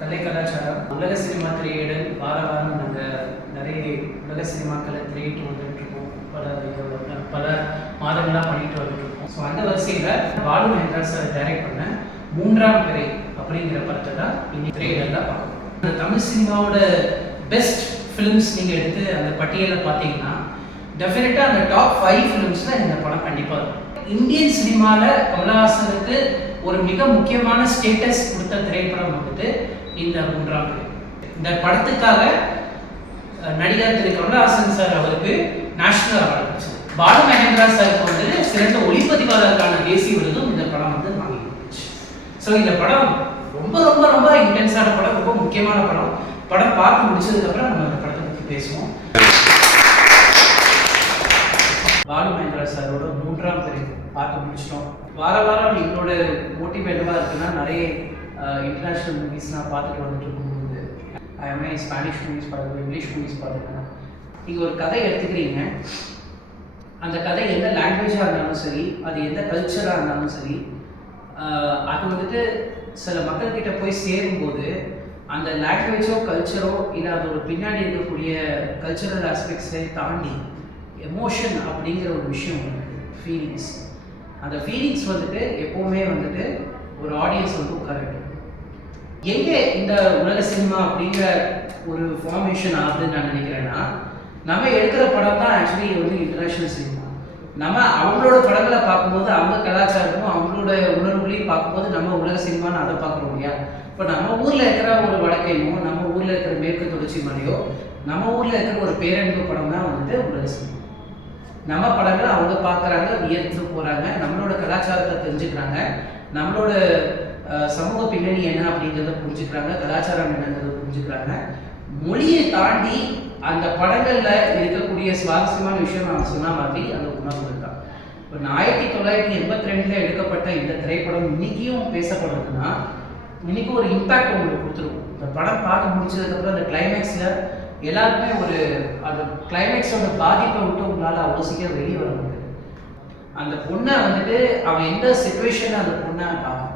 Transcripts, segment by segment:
கலை கலாச்சாரம் உலக சினிமா திரையிடல் வார வாரம் நாங்கள் நிறைய உலக சினிமாக்களை திரையிட்டு வந்துட்டு இருக்கோம் பல பல மாதங்களாக பண்ணிட்டு வந்துட்டு இருக்கோம் ஸோ அந்த வரிசையில் பாலு மகேந்திரா சார் டைரக்ட் பண்ண மூன்றாம் பிறை அப்படிங்கிற படத்தை தான் இன்னைக்கு திரையிடலாம் பார்க்கணும் இந்த தமிழ் சினிமாவோட பெஸ்ட் ஃபிலிம்ஸ் நீங்கள் எடுத்து அந்த பட்டியலை பார்த்தீங்கன்னா டெஃபினட்டாக அந்த டாப் ஃபைவ் ஃபிலிம்ஸில் இந்த படம் கண்டிப்பாக இருக்கும். இந்தியன் சினிமாவில் கமலஹாசனுக்கு ஒரு மிக முக்கியமான ஸ்டேட்டஸ் கொடுத்த திரைப்படம் வந்துட்டு இந்த மூன்றாம் இந்த படத்துக்காக நடிகர் திரு கமலஹாசன் சார் அவருக்கு நேஷனல் அவார்டு கிடைச்சது பாலு மகேந்திரா சாருக்கு வந்து சிறந்த ஒளிப்பதிவாளருக்கான தேசிய விருதும் இந்த படம் வந்து வாங்கிடுச்சு ஸோ இந்த படம் ரொம்ப ரொம்ப ரொம்ப இன்டென்ஸான படம் ரொம்ப முக்கியமான படம். படம் பார்த்து முடிச்சதுக்கப்புறம் நம்ம இந்த படத்தை பற்றி பேசுவோம். பாலு மகேந்திரா சாரோட மூன்றாம் பிரிவு பார்த்து முடிச்சிட்டோம். வார வாரம் எங்களோட மோட்டிவ் என்னவா இருக்குன்னா நிறைய இன்டர்நேஷ்னல் மூவிஸ் நான் பார்த்துட்டு வந்துட்டு இருக்கும்போது ஐஎம்ஐ ஸ்பானிஷ் மூவிஸ் பார்த்துருக்கேன் இங்கிலீஷ் மூவிஸ் பார்த்துருக்கேன் நீங்கள் ஒரு கதை எடுத்துக்கிறீங்க. அந்த கதை எந்த லாங்குவேஜாக இருந்தாலும் சரி அது எந்த கல்ச்சராக இருந்தாலும் சரி அது வந்துட்டு சில மக்கள்கிட்ட போய் சேரும்போது அந்த லாங்குவேஜோ கல்ச்சரோ இல்லை அதோட பின்னாடி இருக்கக்கூடிய கல்ச்சரல் ஆஸ்பெக்ட்ஸை தாண்டி எமோஷன் அப்படிங்கிற ஒரு விஷயம் ஃபீலிங்ஸ் அந்த ஃபீலிங்ஸ் வந்துட்டு எப்போவுமே வந்துட்டு ஒரு ஆடியன்ஸ் வந்து உட்கார எங்கே இந்த உலக சினிமா அப்படிங்கிற ஒரு ஃபார்மேஷன் ஆகுதுன்னு நான் நினைக்கிறேன்னா நம்ம எடுக்கிற படம் தான் ஆக்சுவலி வந்து இன்டர்நேஷ்னல் சினிமா நம்ம அவங்களோட படங்களை பார்க்கும்போது அவங்க கலாச்சாரமும் அவங்களோட உணர்வுகளையும் பார்க்கும்போது நம்ம உலக சினிமான்னு அதை பார்க்குறோம் இல்லையா? இப்போ நம்ம ஊரில் இருக்கிற ஒரு வழக்கையோ நம்ம ஊரில் இருக்கிற மேற்கு தொடர்ச்சி மலையோ நம்ம ஊரில் இருக்கிற ஒரு பேரன்பு படம் தான் வந்துட்டு உலக சினிமா. நம்ம படங்களை அவங்க பார்க்குறாங்க வியர்த்து போகிறாங்க நம்மளோட கலாச்சாரத்தை தெரிஞ்சுக்கிறாங்க நம்மளோட சமூக பின்னணி என்ன அப்படிங்கிறத புரிஞ்சுக்கிறாங்க கலாச்சாரம் என்னங்கிறத புரிஞ்சுக்கிறாங்க. மொழியை தாண்டி அந்த படங்களில் இருக்கக்கூடிய சுவாரஸ்யமான விஷயம் நான் சொன்ன மாதிரி அந்த உணர்வு தான். இப்போ ஆயிரத்தி தொள்ளாயிரத்தி எண்பத்தி ரெண்டில் எடுக்கப்பட்ட இந்த திரைப்படம் இன்னைக்கும் பேசப்படுறதுன்னா இன்னைக்கு ஒரு இம்பாக்ட் உங்களுக்கு கொடுத்துருக்கும் இந்த படம் பார்த்து முடிச்சதுக்கப்புறம் அந்த கிளைமேக்ஸில் எல்லாருக்குமே ஒரு அந்த கிளைமேக்ஸோட பாதிப்பை விட்டு உங்களால் அவ்வளோ சீக்கிரம் வெளியே வர முடியாது. அந்த பொண்ணை வந்துட்டு அவன் எந்த சுச்சுவேஷனில் அந்த பொண்ணை பார்க்கணும்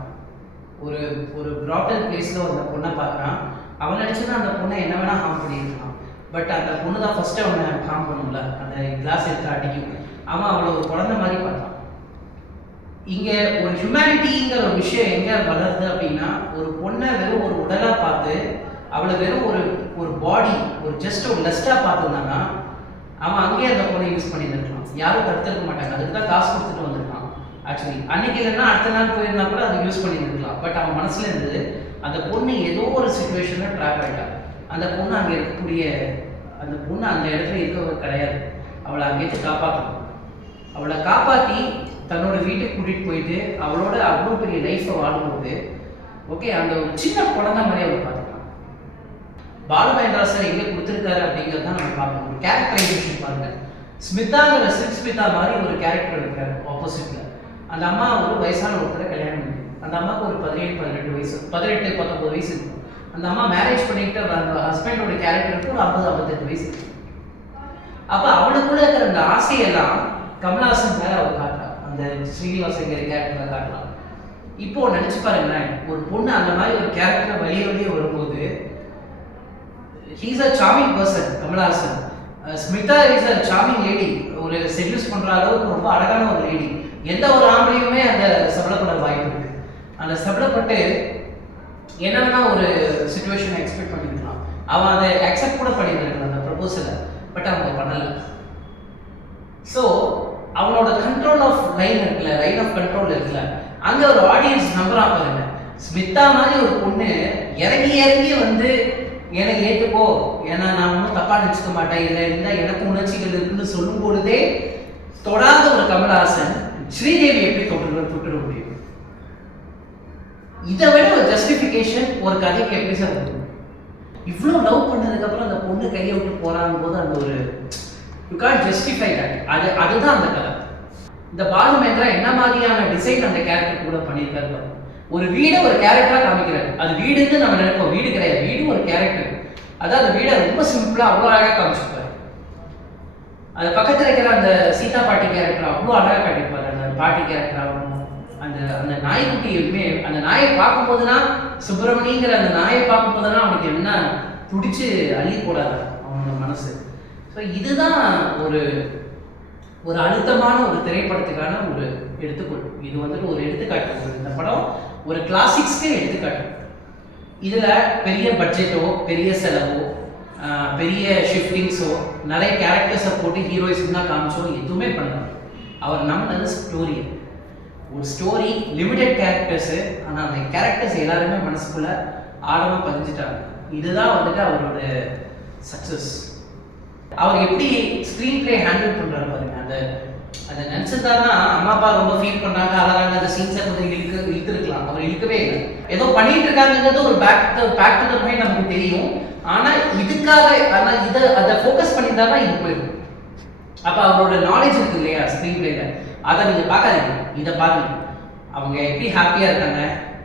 ஒரு ஒரு ப்ராட்டர் பிளேஸில் அந்த பொண்ணை பார்க்குறான். அவன் நினச்சினா அந்த பொண்ணை என்ன வேணால் ஹார்ம் பண்ணியிருக்கான் பட் அந்த பொண்ணு தான் ஃபஸ்ட்டு அவனை ஹார்ம் பண்ணும்ல. அந்த கிளாஸ் எடுத்து அடிக்கும் அவன் அவளை ஒரு குழந்தை மாதிரி பார்த்தான். இங்கே ஒரு ஹியூமனிட்டிங்கிற ஒரு விஷயம் எங்கே வளருது அப்படின்னா ஒரு பொண்ணை வெறும் ஒரு உடலாக பார்த்து அவளை வெறும் ஒரு ஒரு பாடி ஒரு ஜஸ்ட் ஒரு லெஸ்ட்டாக பார்த்துருந்தாங்கன்னா அவன் அங்கேயே அந்த பொண்ணை யூஸ் பண்ணியிருந்துருக்கலாம். யாரும் தடுத்துருக்க மாட்டாங்க. அதுக்கு தான் காசு கொடுத்துட்டு வந்திருக்கான். ஆக்சுவலி அன்னைக்கு இல்லைன்னா அடுத்த நாள் போயிருந்தா கூட அதை யூஸ் பண்ணியிருந்துருக்கலாம். பட் அவன் மனசுல இருந்தது அந்த பொண்ணு ஏதோ ஒரு சுச்சுவேஷனில் ட்ராப் ஆகிட்டா அந்த பொண்ணு அங்கே இருக்கக்கூடிய அந்த பொண்ணு அந்த இடத்துல இருக்க கிடையாது. அவளை அங்கேயிருந்து காப்பாற்றணும் அவளை காப்பாற்றி தன்னோட வீட்டுக்கு கூட்டிகிட்டு போயிட்டு அவளோட அவ்வளோ பெரிய லைஃப்பை வாழும்போது ஓகே அந்த ஒரு சின்ன குழந்தை மாதிரி அவளை பார்த்துக்கலாம். பாலுமகேந்திரா சார் எங்கே கொடுத்துருக்காரு அப்படிங்கிறது தான் நம்ம பார்க்கணும். ஒரு கேரக்டரைசேஷன் பாருங்க. ஸ்மிதாங்கிற சில்க் ஸ்மிதா மாதிரி ஒரு கேரக்டர் இருக்கிறாரு ஆப்போசிட்ல அந்த அம்மா ஒரு வயசான ஒருத்தரை கல்யாணம் பண்ணி அந்த அம்மாவுக்கு ஒரு பதினேழு பதினெட்டு வயசு பதினெட்டு பத்தொம்பது வயசு இருக்கும். அந்த அம்மா மேரேஜ் பண்ணிக்கிட்டு அந்த ஹஸ்பண்டோட கேரக்டருக்கு ஒரு ஐம்பது ஐம்பத்தெட்டு வயசு இருக்கு. அப்ப அவளுக்குள்ள இருக்கிற அந்த ஆசையெல்லாம் கமலஹாசன் மேல அவள் காட்டுறான் அந்த ஸ்ரீனிவாசங்கிற கேரக்டரை காட்டுறான் இப்போ நினைச்சு பாருங்களேன் ஒரு பொண்ணு அந்த மாதிரி ஒரு கேரக்டர் வழிய வழிய வரும்போது he's a charming person Kamal Haasan. Smitha is a charming lady ஒரு செட்யூஸ் பண்ற அளவுக்கு ரொம்ப அழகான ஒரு லேடி எந்த ஒரு ஆம்பளையுமே அந்த சபலப்பட கஷ்டப்பட்டு என்னென்னா ஒரு சுச்சுவேஷனை எக்ஸ்பெக்ட் பண்ணியிருக்கலாம் அவன் அதை அக்செப்ட் கூட பண்ணியிருந்திருக்கலாம் அந்த ப்ரப்போசலை பட் அவங்க பண்ணலை. ஸோ அவனோட கண்ட்ரோல் ஆஃப் லைன் இருக்குல்ல லைன் ஆஃப் கண்ட்ரோல் இருக்குல்ல அங்கே ஒரு ஆடியன்ஸ் நம்பராக பாருங்க. ஸ்மிதா மாதிரி ஒரு பொண்ணு இறங்கி இறங்கி வந்து எனக்கு ஏற்றுப்போ ஏன்னா நான் ஒன்றும் தப்பாக நினச்சிக்க மாட்டேன். இதில் இருந்தால் எனக்கு உணர்ச்சிகள் இருக்குன்னு சொல்லும் பொழுதே தொடாத ஒரு கமலஹாசன் ஸ்ரீதேவி எப்படி தொட்டு தொட்டுட முடியும்? இதை விட ஒரு ஜஸ்டிஃபிகேஷன் ஒரு கதைக்கு எப்படி சார் இவ்வளோ லவ் பண்ணதுக்கப்புறம் அந்த பொண்ணு கையை விட்டு போறாங்க போது அந்த ஒரு யூ கான் ஜஸ்டிஃபை தட் அது அதுதான் அந்த கதை. இந்த பாலு மேந்திரா என்ன மாதிரியான டிசைன் அந்த கேரக்டர் கூட பண்ணியிருக்காரு ஒரு வீடை ஒரு கேரக்டரா காமிக்கிறாரு. அது வீடுன்னு நம்ம நினைப்போம். வீடு கிடையாது. வீடு ஒரு கேரக்டர் அதான் அந்த வீடை ரொம்ப சிம்பிளா அவ்வளோ அழகாக காமிச்சிருப்பாரு. அது பக்கத்தில் இருக்கிற அந்த சீதா பாட்டி கேரக்டர் அவ்வளோ அழகாக காட்டியிருப்பாரு. அந்த பாட்டி கேரக்டர் அந்த அந்த அந்த நாய்க்குட்டி எப்பவுமே அந்த நாயை பார்க்கும்போதுனா சுப்பிரமணிங்கிற அந்த நாயை பார்க்கும் பார்க்கும்போதுனா அவனுக்கு என்ன துடிச்சு அள்ளி போடாது அவனோட மனசு. ஸோ இதுதான் ஒரு ஒரு அழுத்தமான ஒரு திரைப்படத்துக்கான ஒரு எடுத்துக்கொள். இது வந்துட்டு ஒரு எடுத்துக்காட்டு. ஒரு இந்த படம் ஒரு கிளாசிக்ஸ்க்கு எடுத்துக்காட்டு. இதில் பெரிய பட்ஜெட்டோ பெரிய செலவோ பெரிய ஷிஃப்டிங்ஸோ நிறைய கேரக்டர்ஸை போட்டு ஹீரோயிஸ்க்கு தான் காமிச்சோ எதுவுமே பண்ணலாம் அவர் நம்பினது ஸ்டோரி ஒரு ஸ்டோரி லிமிடெட் கேரக்டர்ஸு ஆனால் அந்த கேரக்டர்ஸ் எல்லாருமே மனசுக்குள்ள ஆழமாக பதிஞ்சிட்டாங்க. இதுதான் வந்துட்டு அவரோட சக்ஸஸ் அவர் எப்படி ஸ்க்ரீன் ப்ளே ஹேண்டில் பண்ணுறாரு பாருங்க. அந்த அதை நினச்சிருந்தாருன்னா அம்மா அப்பா ரொம்ப ஃபீல் பண்ணாங்க அழகாங்க அந்த சீன்ஸை கொஞ்சம் இழுக்க இழுத்துருக்கலாம். அவர் இழுக்கவே இல்லை. ஏதோ பண்ணிட்டு இருக்காங்கன்றது ஒரு பேக் பேக் டு நமக்கு தெரியும். ஆனால் இதுக்காக ஆனால் இதை அதை ஃபோக்கஸ் பண்ணியிருந்தாருன்னா இது போயிடும். அப்போ அவரோட நாலேஜ் இருக்கு இல்லையா ஸ்க்ரீன் பிளேல அதை நீங்கள் பார்க்காதீங்க. இதை பாருங்க அவங்க எப்படி ஹாப்பியாக இருக்காங்க?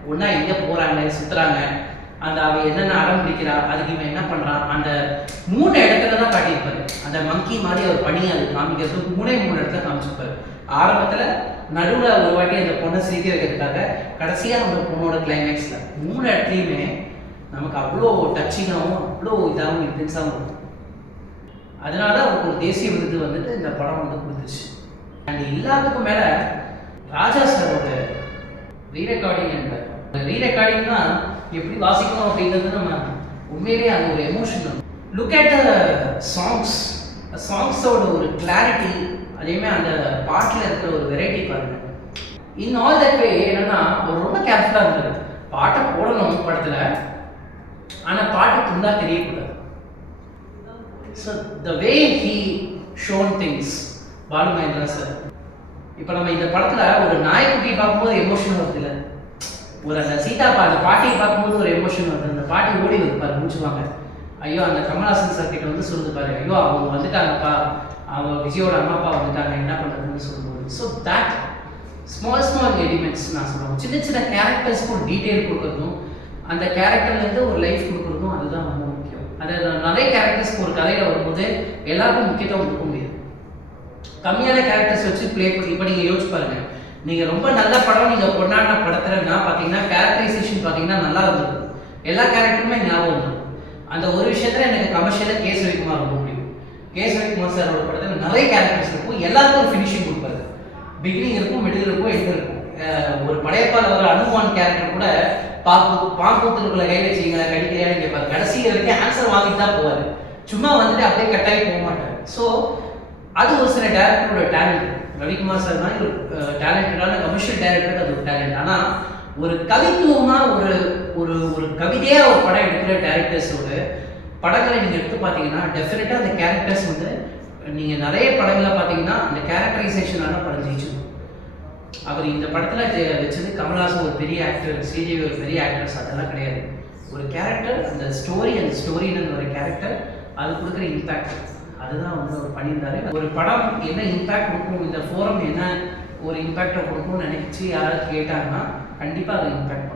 ஒன்றா எங்கே போகிறாங்க சுற்றுறாங்க அந்த அவ என்னென்ன அடம் பிடிக்கிறா? அதுக்கு இவன் என்ன பண்ணுறான் அந்த மூணு இடத்துல தான் காட்டியிருப்பாரு. அந்த மங்கி மாதிரி அவர் பண்ணி அது காமிக்கிறதுக்கு மூணே மூணு இடத்துல காமிச்சிருப்பாரு. ஆரம்பத்தில் நடுவில் ஒரு வாட்டி அந்த பொண்ணை சிரிக்க வைக்கிறதுக்காக கடைசியாக அந்த பொண்ணோட கிளைமேக்ஸில் மூணு இடத்துலையுமே நமக்கு அவ்வளோ டச்சிங்காகவும் அவ்வளோ இதாகவும் இன்டென்ஸாகவும் இருக்கும். அதனால அவருக்கு ஒரு தேசிய விருது வந்துட்டு இந்த படம் வந்து கொடுத்துச்சு. அண்ட் எல்லாத்துக்கும் மேல ராஜா சாரோட ரீரெக்கார்டிங் அந்த ரீரெக்கார்டிங் தான் எப்படி வாசிக்கணும் அப்படிங்கிறது நம்ம உண்மையிலேயே அது ஒரு emotion look at the songs சாங்ஸோட ஒரு கிளாரிட்டி அதேமாதிரி அந்த பாட்டில் இருக்கிற ஒரு வெரைட்டி பாருங்க. இன் ஆல் தட் வே என்னன்னா ரொம்ப கேர்ஃபுல்லாக இருந்தது பாட்டை போடணும் படத்தில். ஆனால் பாட்டு துண்டா தெரியக்கூடாது. So the way he shown things Balu Mahendra sir இப்போ நம்ம இந்த படத்தில் ஒரு நாய்க்குட்டி பார்க்கும்போது எமோஷன் வருது இல்லை ஒரு அந்த சீதா பா அந்த பாட்டியை பார்க்கும்போது ஒரு எமோஷன் வருது. அந்த பாட்டி ஓடி வைப்பார் முடிச்சுவாங்க ஐயோ அந்த கமல்ஹாசன் சார் கிட்ட வந்து சொல்லுது ஐயோ அவங்க வந்துட்டாங்கப்பா. அவங்க விஜயோட அம்மா அப்பா வந்துட்டாங்க. என்ன பண்ணுறதுன்னு சொல்லும்போது. So that small small elements நான் சொல்லுவேன் சின்ன சின்ன கேரக்டர்ஸ்க்கு ஒரு டீட்டெயில் கொடுக்குறதும் அந்த கேரக்டர்லேருந்து ஒரு லைஃப் கொடுக்குறதும் அதுதான் ரொம்ப முக்கியம். அது நிறைய கேரக்டர்ஸ்க்கு ஒரு கதையில் வரும்போது எல்லாருக்கும் முக்கியத்துவம் கொடுக்க முடியும். கம்மியான கேரக்டர்ஸ் வச்சு ப்ளே பண்ணி இப்போ நீங்கள் யோசிச்சு பாருங்கள் நீங்கள் ரொம்ப நல்ல படம் நீங்கள் கொண்டாடின படத்துலன்னா பார்த்தீங்கன்னா கேரக்டரைசேஷன் பார்த்தீங்கன்னா நல்லா இருந்திருக்கும் எல்லா கேரக்டருமே ஞாபகம் வந்துடும் அந்த ஒரு விஷயத்தில் எனக்கு கமர்ஷியலாக கேஸ் ரவிக்குமார் ரொம்ப பிடிக்கும். கேஸ் ரவிக்குமார் சாரோட படத்தில் நிறைய கேரக்டர்ஸ் இருக்கும். எல்லாருக்கும் ஒரு ஃபினிஷிங் கொடுப்பாரு. பிகினிங் இருக்கும் மிடில் இருக்கும் எண்ட் இருக்கும். ஒரு படையப்பால் வர அனுமான் கேரக்டர் கூட பாப்பு பாம்பூத்துக்குள்ள கை வச்சிங்களா கடிக்கிறியான்னு கேட்பாரு கடைசி வரைக்கும் ஆன்சர் வாங்கிட்டு தான் போவார். சும்மா வந்துட்டு அப்படியே கட்டாயி போக மாட்டார். ஸோ அது ஒரு சில டேரக்டரோட டேலண்ட் ரவிக்குமார் சார் மாதிரி ஒரு டேலண்டடான கமர்ஷியல் டேரக்டருக்கு அது ஒரு டேலண்ட் ஆனால் ஒரு கவித்துவமாக ஒரு ஒரு ஒரு கவிதையாக ஒரு படம் எடுக்கிற டேரக்டர்ஸோட படங்களை நீங்கள் எடுத்து பார்த்தீங்கன்னா டெஃபினட்டாக அந்த கேரக்டர்ஸ் வந்து நீங்கள் நிறைய படங்களை பார்த்தீங்கன்னா அந்த கேரக்டரைசேஷனான படம் ஜெயிச்சிடும். அவர் இந்த படத்தில் வச்சது கமல்ஹாசன் ஒரு பெரிய ஆக்டர் ஸ்ரீதேவி ஒரு பெரிய ஆக்டர்ஸ் அதெல்லாம் கிடையாது. ஒரு கேரக்டர் அந்த ஸ்டோரி அந்த ஸ்டோரின்னு ஒரு கேரக்டர் அது கொடுக்குற இம்பேக்ட் அதுதான் வந்து அவர் பண்ணியிருந்தாரு. ஒரு படம் என்ன இம்பேக்ட் கொடுக்கும் இந்த ஃபோரம் என்ன ஒரு இம்பேக்டை கொடுக்கும்னு நினைச்சு யாராவது கேட்டாங்கன்னா கண்டிப்பாக அது இம்பேக்ட்